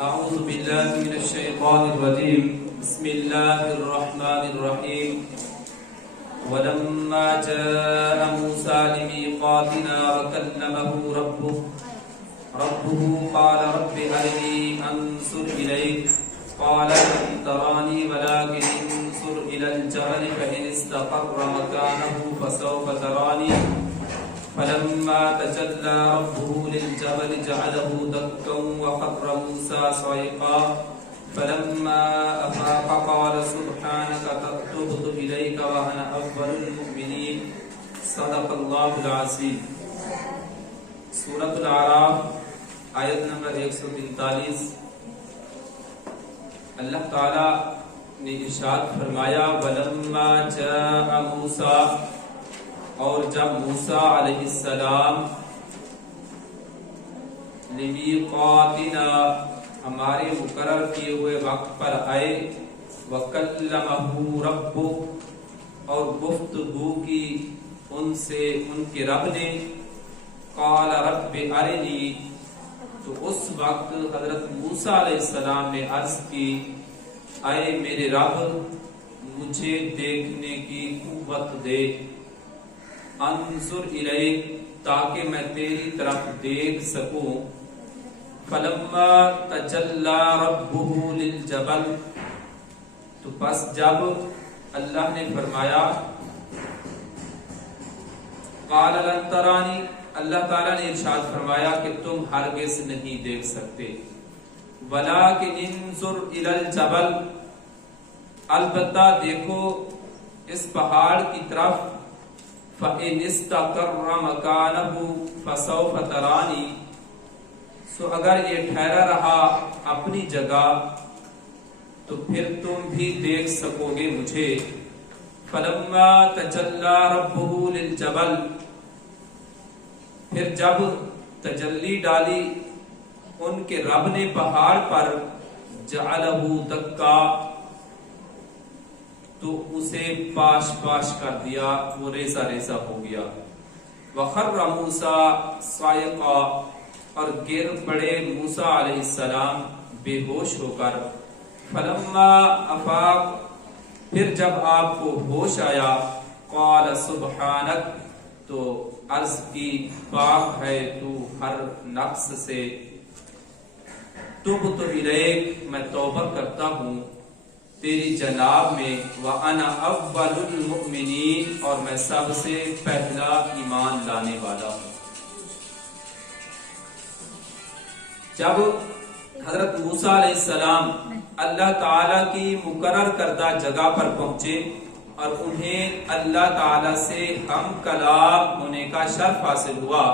أعوذ بالله من الشيطان الرجيم بسم الله الرحمن الرحيم ولما جاء موسى لميقاتنا وكلمه ربه قال رب أرني أنظر إليك قال لن تراني ولكن انظر إلى الجبل فإن استقر مكانه فسوف تراني فلما تجلى ربه للجبل جعله دكا وخر موسى صعقا فلما أفاق قال سبحانك تبت إليك وأنا أول المؤمنين صدق الله العظيم. سورۃ الاعراف آیت نمبر 143. اللہ تعالی نے ارشاد فرمایا وَلَمَّا جَاءَ مُوسَىٰ، اور جب موسیٰ علیہ السلام لِمِيقَاتِنَا ہمارے مقرر کیے ہوئے وقت پر آئے، وَكَلَّمَهُ رَبُّهُ اور گفتگو کی ان سے ان کے رب نے، قَالَ رَبِّ أَرِنِي تو اس وقت حضرت موسیٰ علیہ السلام نے عرض کی اے میرے رب مجھے دیکھنے کی قوت دے، انظر الیک تاکہ میں تیری طرف دیکھ سکوں. فلما تجلی ربہ للجبل تو پس جب اللہ نے فرمایا قال لن ترانی اللہ تعالیٰ نے ارشاد فرمایا کہ تم ہرگز نہیں دیکھ سکتے، ولکن انظر الی الجبل البتہ دیکھو اس پہاڑ کی طرف، فَإِنِ اسْتَقَرَّ مَكَانَهُ فَسَوْفَ تَرَانِي سو اگر یہ ٹھہرا رہا اپنی جگہ تو پھر تم بھی دیکھ سکو گے مجھے. فَلَمَّا تَجَلَّى رَبُّهُ لِلْجَبَلِ پھر جب تجلی ڈالی ان کے رب نے پہاڑ پر، جَعَلَهُ دَكَّا تو اسے پاش پاش کر دیا، وہ ریزہ ریزہ ہو گیا. وَخَرَّ مُوسَىٰ صَعِقًا اور گر پڑے موسیٰ علیہ السلام بے ہوش ہو کر. فَلَمَّا أَفَاقَ پھر جب آپ کو ہوش آیا، قَالَ سُبْحَانَكَ تو عرض کی پاک ہے تو ہر نقص سے، تُبْتُ إِلَيْكَ میں توبہ کرتا ہوں تیری جناب میں، وَأَنَا أَوَّلُ الْمُؤْمِنِينَ اور میں سب سے پہلا ایمان لانے والا ہوں. جب حضرت موسیٰ علیہ السلام اللہ تعالیٰ کی مقرر کردہ جگہ پر پہنچے اور انہیں اللہ تعالیٰ سے ہم کلام ہونے کا شرف حاصل ہوا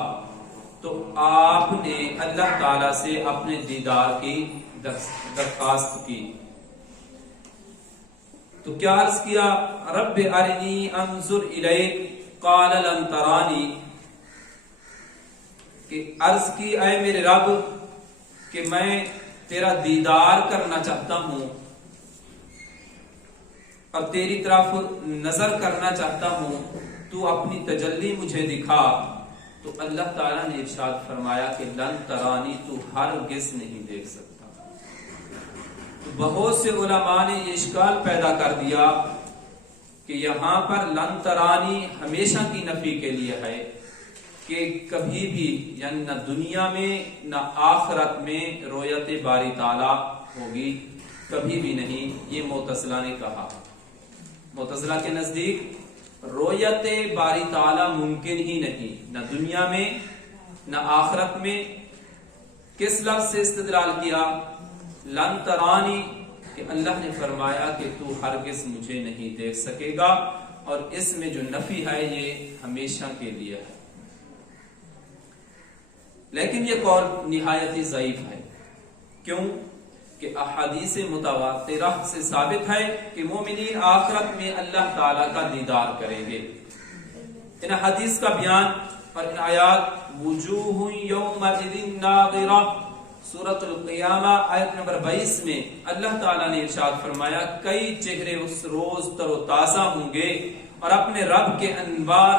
تو آپ نے اللہ تعالیٰ سے اپنے دیدار کی درخواست کی. تو کیا عرض کیا؟ رب ارنی انظر الیک قال لن ترانی کہ عرض کی اے میرے رب کہ میں تیرا دیدار کرنا چاہتا ہوں اور تیری طرف نظر کرنا چاہتا ہوں، تو اپنی تجلی مجھے دکھا. تو اللہ تعالیٰ نے ارشاد فرمایا کہ لن ترانی تو ہرگز نہیں دیکھ سکتا. بہت سے علماء نے یہ اشکال پیدا کر دیا کہ یہاں پر لن ترانی ہمیشہ کی نفی کے لیے ہے کہ کبھی بھی یعنی نہ دنیا میں نہ آخرت میں رؤیت باری تعالیٰ ہوگی، کبھی بھی نہیں. یہ معتزلہ نے کہا. معتزلہ کے نزدیک رؤیت باری تعالیٰ ممکن ہی نہیں، نہ دنیا میں نہ آخرت میں. کس لفظ سے استدلال کیا؟ لن ترانی کہ اللہ نے فرمایا کہ تو ہرگز مجھے نہیں دیکھ سکے گا، اور اس میں جو نفی ہے یہ ہمیشہ کے لیے ہے. لیکن یہ قول نہایت ہی ضعیف ہے. کیوں؟ کہ احادیث متواترہ سے ثابت ہے کہ مومنین آخرت میں اللہ تعالیٰ کا دیدار کریں گے. ان حدیث کا بیان اور ان آیات وجوہ یومئذ ناظرہ سورۃ القیامہ آیت نمبر 22 میں اللہ تعالیٰ نے ارشاد فرمایا کئی چہرے اس روز تر و تازہ ہوں گے اور اپنے رب کے انوار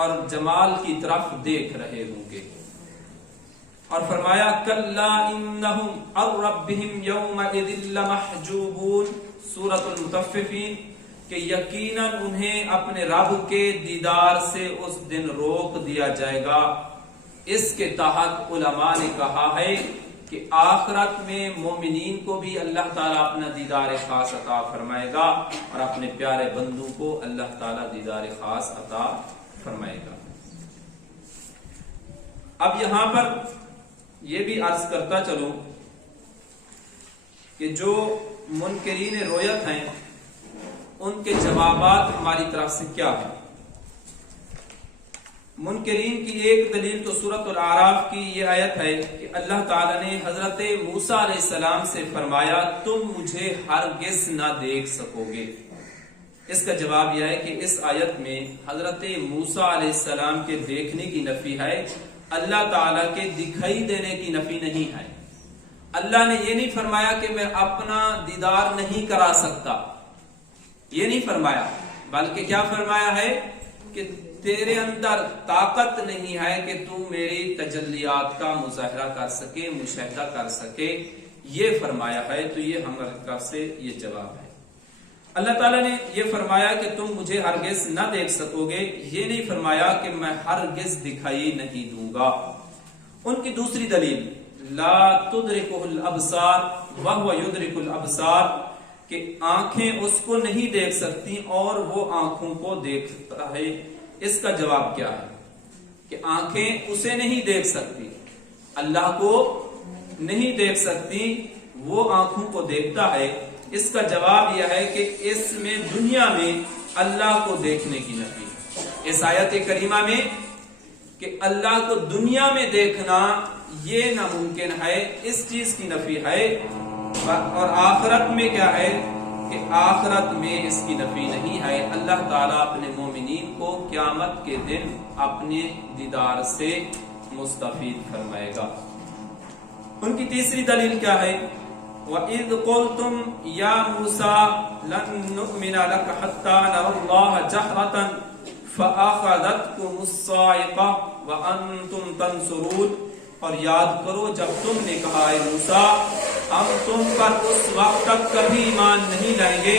اور جمال کی طرف دیکھ رہے ہوں گے. اور فرمایا کلا انہم عن ربہم یومئذ لمحجوبون، سورۃ المطففین، کہ یقیناً انہیں اپنے رب کے دیدار سے اس دن روک دیا جائے گا۔ اس کے تحت علماء نے کہا ہے کہ آخرت میں مومنین کو بھی اللہ تعالیٰ اپنا دیدار خاص عطا فرمائے گا اور اپنے پیارے بندوں کو اللہ تعالیٰ دیدار خاص عطا فرمائے گا۔ اب یہاں پر یہ بھی عرض کرتا چلوں کہ جو منکرین رؤیت ہیں ان کے جوابات ہماری طرف سے کیا ہیں۔ منکرین کی ایک دلیل تو سورۃ الاعراف کی یہ آیت ہے کہ اللہ تعالیٰ نے حضرت موسیٰ علیہ السلام سے فرمایا تم مجھے ہرگز نہ دیکھ سکو گے۔ اس کا جواب یہ ہے کہ اس آیت میں حضرت موسیٰ علیہ السلام کے دیکھنے کی نفی ہے، اللہ تعالیٰ کے دکھائی دینے کی نفی نہیں ہے۔ اللہ نے یہ نہیں فرمایا کہ میں اپنا دیدار نہیں کرا سکتا، یہ نہیں فرمایا، بلکہ کیا فرمایا ہے کہ تیرے اندر طاقت نہیں ہے کہ تو میری تجلیات کا مظاہرہ کر سکے، مشاہدہ کر سکے، یہ فرمایا ہے۔ تو یہ ہماری طرف سے یہ جواب ہے۔ اللہ تعالیٰ نے یہ فرمایا کہ تم مجھے ہرگز نہ دیکھ سکو گے، یہ نہیں فرمایا کہ میں ہرگز دکھائی نہیں دوں گا۔ ان کی دوسری دلیل لا تدرکہ الابصار وہو یدرک الابصار، کہ آنکھیں اس کو نہیں دیکھ سکتی اور وہ آنکھوں کو دیکھتا ہے۔ اس کا جواب کیا ہے کہ آنکھیں اسے نہیں دیکھ سکتی، اللہ کو نہیں دیکھ سکتی، وہ آنکھوں کو دیکھتا ہے۔ اس کا جواب یہ ہے کہ اس میں دنیا میں اللہ کو دیکھنے کی نفی ہے۔ اس آیت کریمہ میں کہ اللہ کو دنیا میں دیکھنا یہ ناممکن ہے، اس چیز کی نفی ہے۔ اور آخرت میں کیا ہے کہ آخرت میں اس کی نفی نہیں ہے۔ اللہ تعالیٰ اپنے مومنین کو قیامت کے دن اپنے دیدار سے مستفید فرمائے گا۔ ان کی تیسری دلیل کیا ہے؟ وَإِذْ قُلْتُمْ يَا مُوسَىٰ لَن نُؤْمِنَ لَكَ حَتَّىٰ نَرَى اللَّهَ جَهْرَةً فَأَخَذَتْكُمُ الصَّاعِقَةُ وَأَنْتُمْ تَنْظُرُونَ، اور یاد کرو جب تم نے کہا اے موسیٰ ہم تم پر اس وقت تک کبھی ایمان نہیں لائیں گے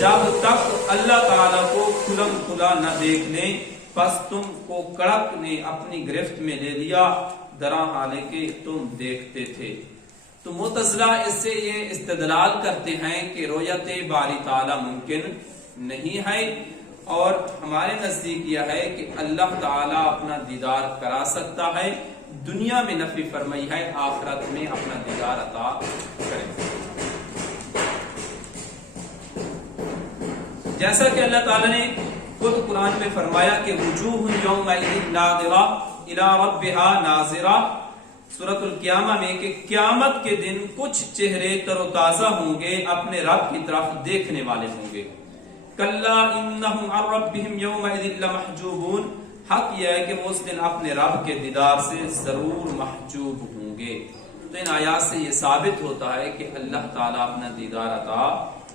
جب تک اللہ تعالیٰ کو کھلم کھلا نہ دیکھ لیں، پس تم کو کڑک نے اپنی گرفت میں لے لیا درا حالے کہ تم دیکھتے تھے۔ تو معتزلہ اس سے یہ استدلال کرتے ہیں کہ رؤیت باری تعالیٰ ممکن نہیں ہے، اور ہمارے نزدیک یہ ہے کہ اللہ تعالیٰ اپنا دیدار کرا سکتا ہے، دنیا میں نفی فرمائی ہے، آخرت میں اپنا دیدار عطا کرے۔ جیسا کہ اللہ تعالیٰ نے خود قرآن میں فرمایا کہ وجوہ یومئذ ناظرہ الی ربہا ناظرہ، سورۃ القیامہ میں، کہ قیامت کے دن کچھ چہرے تر و تازہ ہوں گے، اپنے رب کی طرف دیکھنے والے ہوں گے۔ کلا انہم عن ربہم یومئذ لمحجوبون، حق یہ ہے کہ وہ اس دن اپنے رب کے دیدار سے ضرور محجوب ہوں گے۔ تو ان آیات سے یہ ثابت ہوتا ہے کہ اللہ تعالیٰ اپنا دیدار عطا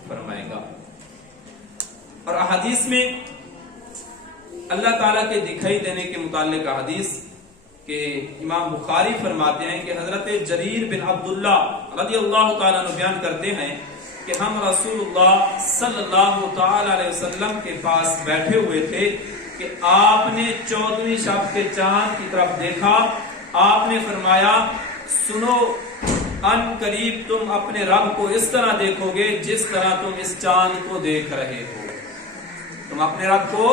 فرمائے گا۔ اور احادیث میں اللہ تعالیٰ کے دکھائی دینے کے متعلق حدیث کہ امام بخاری فرماتے ہیں کہ حضرت جریر بن عبداللہ رضی اللہ تعالیٰ عنہ بیان کرتے ہیں کہ ہم رسول اللہ صلی اللہ تعالی علیہ وسلم کے پاس بیٹھے ہوئے تھے کہ آپ نے 14ویں شب کے چاند کی طرف دیکھا، آپ نے فرمایا سنو ان قریب تم اپنے رب کو اس طرح دیکھو گے جس طرح تم اس چاند کو دیکھ رہے ہو۔ تم اپنے رب کو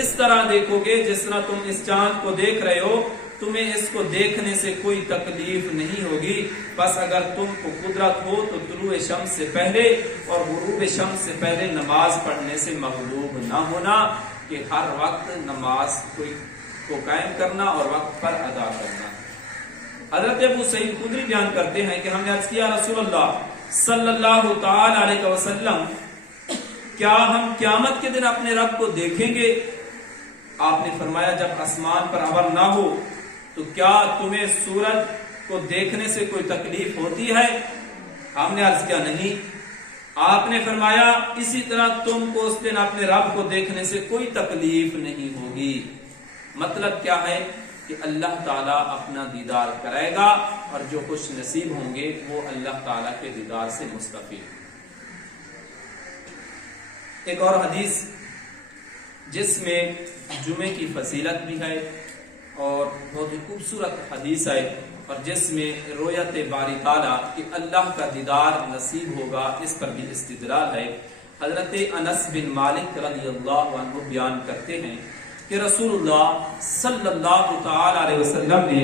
اس طرح دیکھو گے جس طرح تم اس چاند کو دیکھ رہے ہو، تمہیں اس کو دیکھنے سے کوئی تکلیف نہیں ہوگی، بس اگر تم کو قدرت ہو تو طلوع شمس سے پہلے اور غروب شمس سے پہلے نماز پڑھنے سے مغلوب نہ ہونا، کہ ہر وقت نماز کو قائم کرنا اور وقت پر ادا کرنا۔ حضرت ابو سعید خدری بیان کرتے ہیں کہ ہم نے عرض کیا رسول اللہ صلی اللہ تعالی علیہ وسلم کیا ہم قیامت کے دن اپنے رب کو دیکھیں گے؟ آپ نے فرمایا جب آسمان پر ابر نہ ہو تو کیا تمہیں سورج کو دیکھنے سے کوئی تکلیف ہوتی ہے؟ ہم نے عرض کیا نہیں۔ آپ نے فرمایا اسی طرح تم کو اس دن اپنے رب کو دیکھنے سے کوئی تکلیف نہیں ہوگی۔ مطلب کیا ہے کہ اللہ تعالیٰ اپنا دیدار کرائے گا، اور جو خوش نصیب ہوں گے وہ اللہ تعالیٰ کے دیدار سے مستفید۔ ایک اور حدیث جس میں جمعے کی فضیلت بھی ہے اور بہت ہی خوبصورت حدیث ہے، اور جس میں رویت باری تعالیٰ کہ اللہ کا دیدار نصیب ہوگا، اس پر بھی استدلال ہے۔ حضرت انس بن مالک رضی اللہ عنہ بیان کرتے ہیں کہ رسول اللہ صلی اللہ تعالی علیہ وسلم نے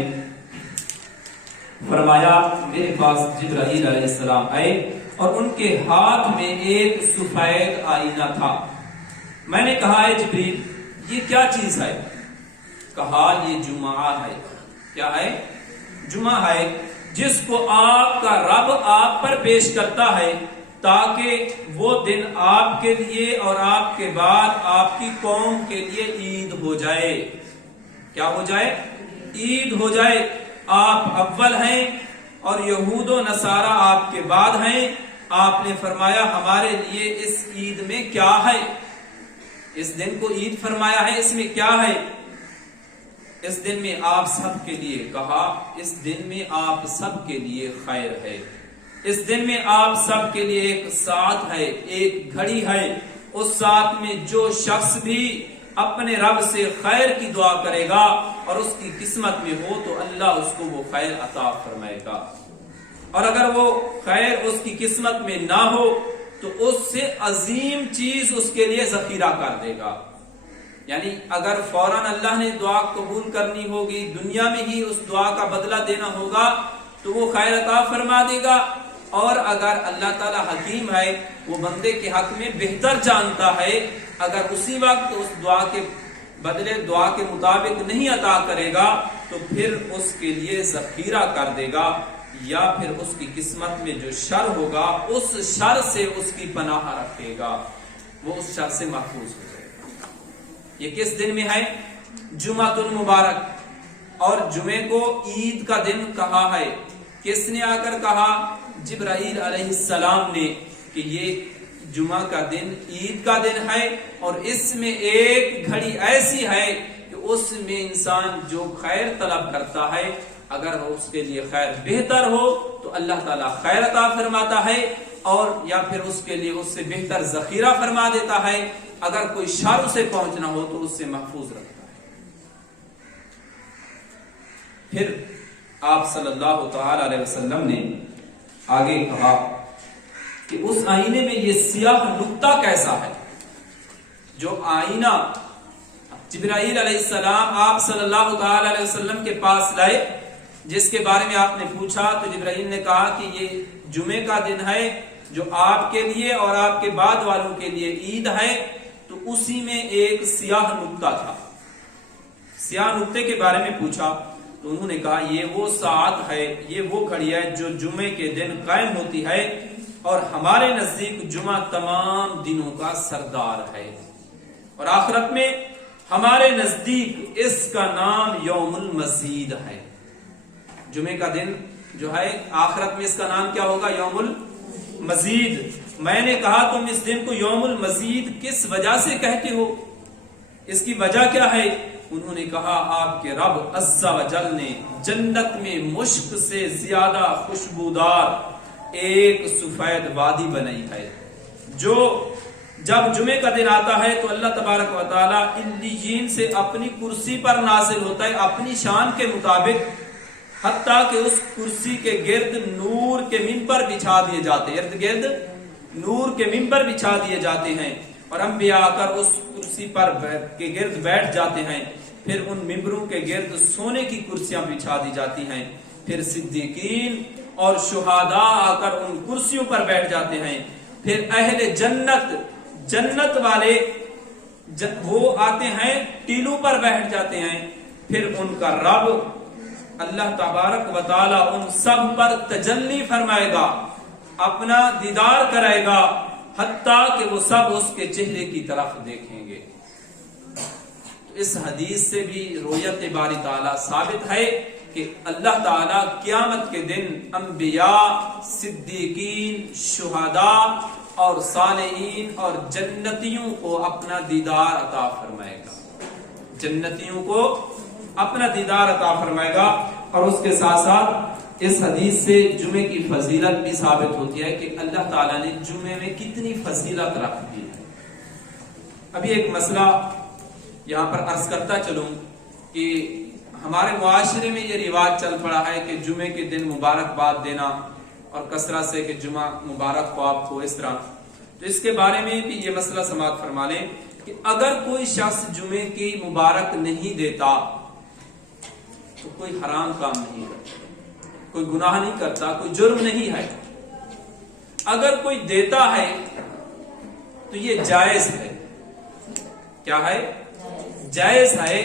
فرمایا، میرے پاس جبرائیل علیہ السلام آئے اور ان کے ہاتھ میں ایک سفید آئینہ تھا۔ میں نے کہا، اے جبریل، یہ کیا چیز ہے؟ کہا، یہ جمعہ ہے۔ کیا ہے؟ جمعہ ہے، جس کو آپ کا رب آپ پر پیش کرتا ہے تاکہ وہ دن آپ کے لیے اور آپ کے بعد آپ کی قوم کے لیے عید ہو جائے۔ کیا ہو جائے؟ عید ہو جائے۔ آپ اول ہیں اور یہود و نصارہ آپ کے بعد ہیں۔ آپ نے فرمایا، ہمارے لیے اس عید میں کیا ہے؟ اس دن کو عید فرمایا ہے، اس میں کیا ہے؟ اس دن میں آپ سب کے لیے، کہا، اس دن میں آپ سب کے لیے خیر ہے۔ اس دن میں آپ سب کے لیے ایک ساعت ہے، ایک گھڑی ہے۔ اس ساعت میں جو شخص بھی اپنے رب سے خیر کی دعا کرے گا اور اس کی قسمت میں ہو تو اللہ اس کو وہ خیر عطا فرمائے گا، اور اگر وہ خیر اس کی قسمت میں نہ ہو تو اس سے عظیم چیز اس کے لیے ذخیرہ کر دے گا۔ یعنی اگر فوراً اللہ نے دعا قبول کرنی ہوگی، دنیا میں ہی اس دعا کا بدلہ دینا ہوگا تو وہ خیر عطا فرما دے گا، اور اگر اللہ تعالیٰ حکیم ہے، وہ بندے کے حق میں بہتر جانتا ہے، اگر اسی وقت اس دعا کے بدلے دعا کے مطابق نہیں عطا کرے گا تو پھر اس کے لیے ذخیرہ کر دے گا، یا پھر اس کی قسمت میں جو شر ہوگا اس شر سے اس کی پناہ رکھے گا، وہ اس شر سے محفوظ ہو جائے گا۔ یہ کس دن میں ہے؟ جمعۃ المبارک، اور جمعے کو عید کا دن کہا ہے۔ کس نے آ کر کہا؟ جبرائیل علیہ السلام نے، کہ یہ جمعہ کا دن عید کا دن ہے، اور اس میں ایک گھڑی ایسی ہے کہ اس میں انسان جو خیر طلب کرتا ہے، اگر اس کے لیے خیر بہتر ہو تو اللہ تعالیٰ خیر عطا فرماتا ہے، اور یا پھر اس کے لیے اس سے بہتر ذخیرہ فرما دیتا ہے، اگر کوئی شر اسے پہنچنا ہو تو اس سے محفوظ رکھتا ہے۔ پھر آپ صلی اللہ تعالی علیہ وسلم نے آگے کہا کہ اس آئینے میں یہ سیاہ نقطہ کیسا ہے؟ جو آئینہ جبرائیل علیہ السلام آپ صلی اللہ تعالی علیہ وسلم کے پاس لائے، جس کے بارے میں آپ نے پوچھا، تو جبرائیل نے کہا کہ یہ جمعے کا دن ہے جو آپ کے لیے اور آپ کے بعد والوں کے لیے عید ہے، تو اسی میں ایک سیاہ نقطہ تھا۔ سیاہ نقطے کے بارے میں پوچھا تو انہوں نے کہا، یہ وہ ساعت ہے، یہ وہ گھڑی ہے جو جمعے کے دن قائم ہوتی ہے، اور ہمارے نزدیک جمعہ تمام دنوں کا سردار ہے، اور آخرت میں ہمارے نزدیک اس کا نام یوم المزید ہے۔ جمعے کا دن جو ہے آخرت میں اس کا نام کیا ہوگا؟ یوم المزید۔ میں نے کہا، تم اس دن کو یوم المزید کس وجہ سے کہتے ہو؟ اس کی وجہ کیا ہے؟ انہوں نے کہا، آپ کے رب عز و جل نے جنت میں مشک سے زیادہ خوشبودار ایک سفید وادی بنائی ہے، جو جب جمعے کا دن آتا ہے تو اللہ تبارک و تعالی علیین سے اپنی کرسی پر نازل ہوتا ہے اپنی شان کے مطابق، حتیٰ کہ اس کرسی کے گرد نور کے ممبر بچھا دیے جاتے ہیں، ارد گرد نور کے ممبر بچھا دیے جاتے ہیں، اور انبیاء آ کر اس کرسی پر کے گرد بیٹھ جاتے ہیں، پھر ان ممبروں کے گرد سونے کی کرسیاں بچھا دی جاتی ہیں، پھر صدیقین اور شہداء آ کر ان کرسیوں پر بیٹھ جاتے ہیں، پھر اہل جنت والے وہ آتے ہیں ٹیلوں پر بیٹھ جاتے ہیں، پھر ان کا رب اللہ تبارک و تعالی ان سب پر تجلی فرمائے گا، اپنا دیدار کرائے گا، حتیٰ کہ وہ سب اس کے چہرے کی طرف دیکھیں گے۔ اس حدیث سے بھی رویت باری تعالیٰ ثابت ہے کہ اللہ تعالیٰ قیامت کے دن انبیاء، صدیقین، شہداء اور صالحین اور جنتیوں کو اپنا دیدار عطا فرمائے گا۔ جنتیوں کو اپنا دیدار عطا فرمائے گا. اور اس کے ساتھ ساتھ اس حدیث سے جمعے کی فضیلت بھی ثابت ہوتی ہے کہ اللہ تعالیٰ نے جمعے میں کتنی فضیلت رکھ دی ہے. ابھی ایک مسئلہ یہاں پر عرض کرتا چلوں کہ ہمارے معاشرے میں یہ رواج چل پڑا ہے کہ جمعے کے دن مبارکباد دینا اور کثرت سے کہ جمعہ مبارک ہو آپ کو، اس طرح. تو اس کے بارے میں بھی یہ مسئلہ سماعت فرما لیں کہ اگر کوئی شخص جمعے کی مبارک نہیں دیتا تو کوئی حرام کام نہیں کرتا، کوئی گناہ نہیں کرتا، کوئی جرم نہیں ہے. اگر کوئی دیتا ہے تو یہ جائز ہے. کیا ہے؟ جائز ہے.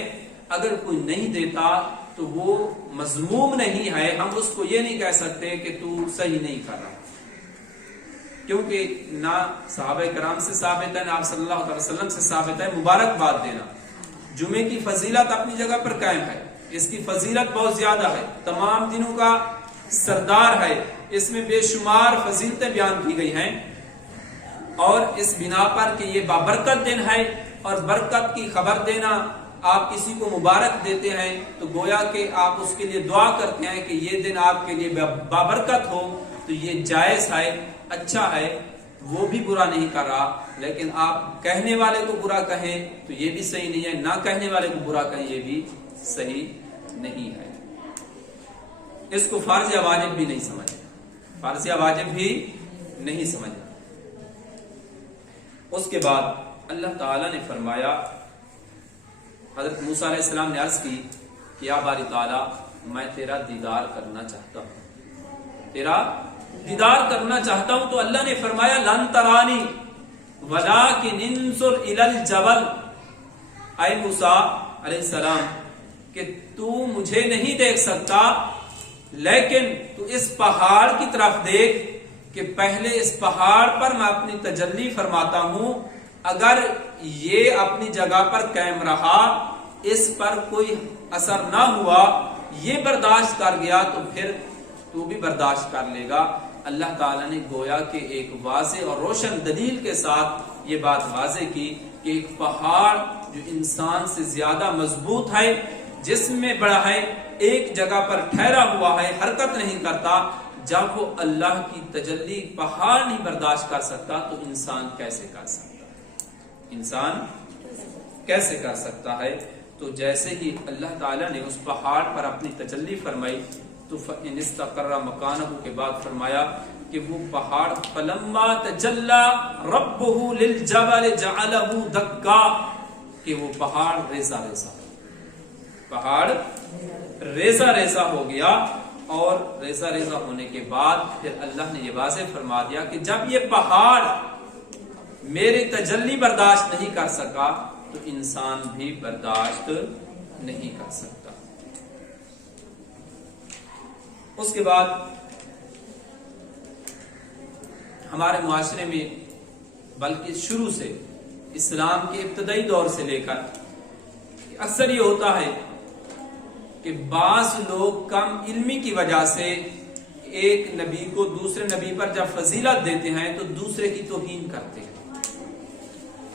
اگر کوئی نہیں دیتا تو وہ مذموم نہیں ہے. ہم اس کو یہ نہیں کہہ سکتے کہ تو صحیح نہیں کر رہا، کیونکہ نہ صحابہ کرام سے ثابت ہے، نہ آپ صلی اللہ علیہ وسلم سے ثابت ہے مبارکباد دینا. جمعے کی فضیلت اپنی جگہ پر قائم ہے، اس کی فضیلت بہت زیادہ ہے، تمام دنوں کا سردار ہے، اس میں بے شمار فضیلتیں بیان کی گئی ہیں. اور اس بنا پر کہ یہ بابرکت دن ہے اور برکت کی خبر دینا، آپ کسی کو مبارک دیتے ہیں تو گویا کہ آپ اس کے لیے دعا کرتے ہیں کہ یہ دن آپ کے لیے بابرکت ہو. تو یہ جائز ہے، اچھا ہے، وہ بھی برا نہیں کر رہا. لیکن آپ کہنے والے کو برا کہیں تو یہ بھی صحیح نہیں ہے، نہ کہنے والے کو برا کہیں یہ بھی صحیح نہیں ہے. اس کو فرض یا واجب بھی نہیں سمجھے، فرض یا واجب بھی نہیں سمجھے. اس کے بعد اللہ تعالیٰ نے فرمایا، حضرت موسیٰ علیہ السلام نے عرض کی کہ یا باری تعالیٰ میں تیرا دیدار کرنا چاہتا ہوں، تیرا دیدار کرنا چاہتا ہوں. تو اللہ نے فرمایا لن ترانی ولکن انظر الی الجبل، اے موسیٰ علیہ السلام کہ تو مجھے نہیں دیکھ سکتا، لیکن تو اس پہاڑ کی طرف دیکھ کہ پہلے اس پہاڑ پر میں اپنی تجلی فرماتا ہوں. اگر یہ اپنی جگہ پر قائم رہا، اس پر کوئی اثر نہ ہوا، یہ برداشت کر گیا تو پھر تو بھی برداشت کر لے گا. اللہ تعالیٰ نے گویا کہ ایک واضح اور روشن دلیل کے ساتھ یہ بات واضح کی کہ ایک پہاڑ جو انسان سے زیادہ مضبوط ہے، جسم میں بڑا ہے، ایک جگہ پر ٹھہرا ہوا ہے، حرکت نہیں کرتا، جب وہ اللہ کی تجلی پہاڑ نہیں برداشت کر سکتا تو انسان کیسے کر سکتا ہے؟ انسان کیسے کر سکتا ہے؟ تو جیسے ہی اللہ تعالیٰ نے اس پہاڑ پر اپنی تجلی فرمائی تو فَإِنِ اسْتَقَرَّ مَكَانَهُ کے بعد فرمایا کہ وہ پہاڑ فَلَمَّا تَجَلَّى رَبُّهُ لِلْجَبَلِ جَعَلَهُ دَكَّا، کہ وہ پہاڑ ریزہ ریزہ، پہاڑ ریزہ ریزہ ہو گیا. اور ریزہ ریزہ ہونے کے بعد پھر اللہ نے یہ واضح فرما دیا کہ جب یہ پہاڑ میری تجلی برداشت نہیں کر سکا تو انسان بھی برداشت نہیں کر سکتا. اس کے بعد ہمارے معاشرے میں بلکہ شروع سے اسلام کے ابتدائی دور سے لے کر اکثر یہ ہوتا ہے کہ بعض لوگ کم علمی کی وجہ سے ایک نبی کو دوسرے نبی پر جب فضیلت دیتے ہیں تو دوسرے کی توہین کرتے ہیں.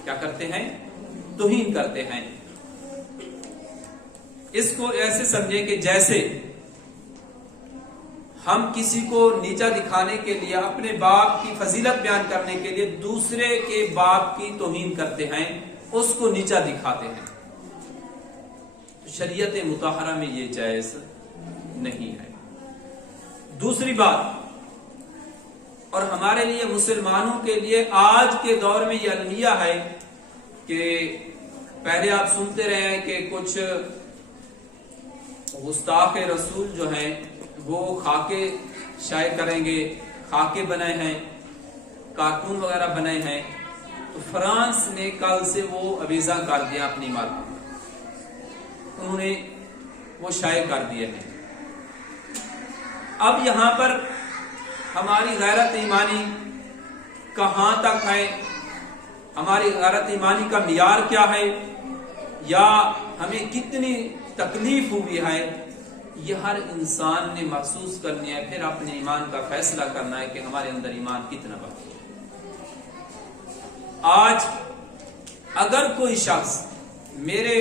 کیا کرتے ہیں؟ توہین کرتے ہیں. اس کو ایسے سمجھیں کہ جیسے ہم کسی کو نیچا دکھانے کے لیے، اپنے باپ کی فضیلت بیان کرنے کے لیے دوسرے کے باپ کی توہین کرتے ہیں، اس کو نیچا دکھاتے ہیں. شریعت مطہرہ میں یہ جائز نہیں ہے. دوسری بات، اور ہمارے لیے مسلمانوں کے لیے آج کے دور میں یہ المیہ ہے کہ پہلے آپ سنتے رہے ہیں کہ کچھ گستاخ رسول جو ہیں وہ خاکے شائع کریں گے، خاکے بنائے ہیں، کارٹون وغیرہ بنائے ہیں. تو فرانس نے کل سے وہ اویزا کر دیا اپنی مارکیٹ، انہوں نے وہ شائع کر دیے ہیں. اب یہاں پر ہماری غیرت ایمانی کہاں تک ہے، ہماری غیرت ایمانی کا معیار کیا ہے، یا ہمیں کتنی تکلیف ہوئی ہے، یہ ہر انسان نے محسوس کرنی ہے. پھر اپنے ایمان کا فیصلہ کرنا ہے کہ ہمارے اندر ایمان کتنا باقی ہے. آج اگر کوئی شخص میرے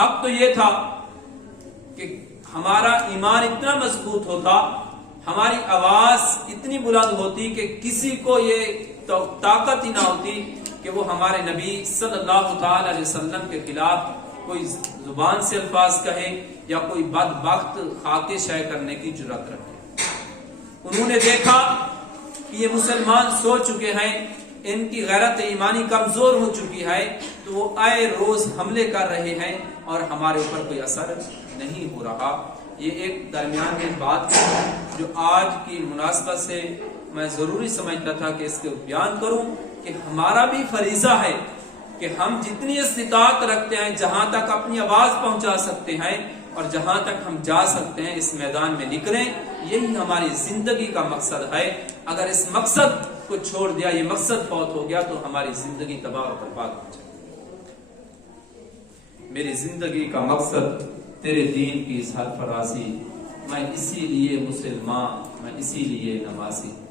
حق تو یہ تھا کہ ہمارا ایمان اتنا مضبوط ہوتا، ہماری آواز اتنی بلند ہوتی کہ کسی کو یہ طاقت ہی نہ ہوتی کہ وہ ہمارے نبی صلی اللہ تعالی علیہ وسلم کے خلاف کوئی زبان سے الفاظ کہے یا کوئی بدبخت خاکے شے کرنے کی جرات رکھے۔ انہوں نے دیکھا کہ یہ مسلمان سو چکے ہیں، ان کی غیرت ایمانی کمزور ہو چکی ہے، تو وہ آئے روز حملے کر رہے ہیں اور ہمارے اوپر کوئی اثر نہیں ہو رہا۔ یہ ایک درمیان میں بات ہے جو آج کی مناسبت سے میں ضروری سمجھتا تھا کہ اس کو بیان کروں کہ ہمارا بھی فریضہ ہے کہ ہم جتنی استطاعت رکھتے ہیں، جہاں تک اپنی آواز پہنچا سکتے ہیں اور جہاں تک ہم جا سکتے ہیں اس میدان میں نکلیں۔ یہی ہماری زندگی کا مقصد ہے۔ اگر اس مقصد کو چھوڑ دیا، یہ مقصد فوت ہو گیا، تو ہماری زندگی تباہ و برباد ہو جائے۔ میری زندگی کا مقصد تیرے دین کی سرفرازی، میں اسی لیے مسلمان، میں اسی لیے نمازی۔